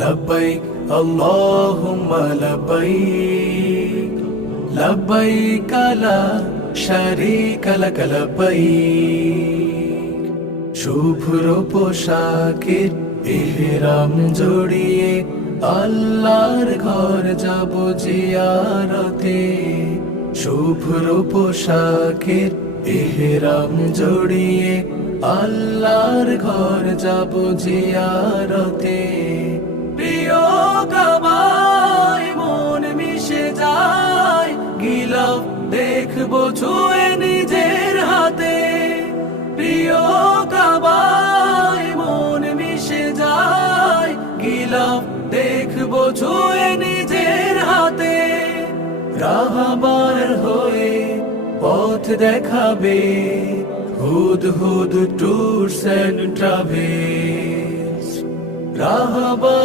লব্বাইক আল্লাহুম্মা লব্বাইক, লব্বাইক লা শারীকা লাক লব্বাইক। শুভ্র পোশাকের ইহরাম জড়িয়ে আল্লাহর ঘর যাব জিয়ারতে। শুভ্র পোশাকের ইহরাম জড়িয়ে আল্লাহর ঘর যাব জিয়ারতে। প্রিয় কাবায় মন মিশে যায়, গিলাফ দেখবো ছুঁয়ে নিজের হাতে। প্রিয় কাবায় মন মিশে যায়, গিলাফ দেখবো ছুঁয়ে নিজের হাতে। রাহবার হয়ে পথ দেখাবে হুদহুদ ট্যুরস এন্ড ট্রাভেলস। রাহবার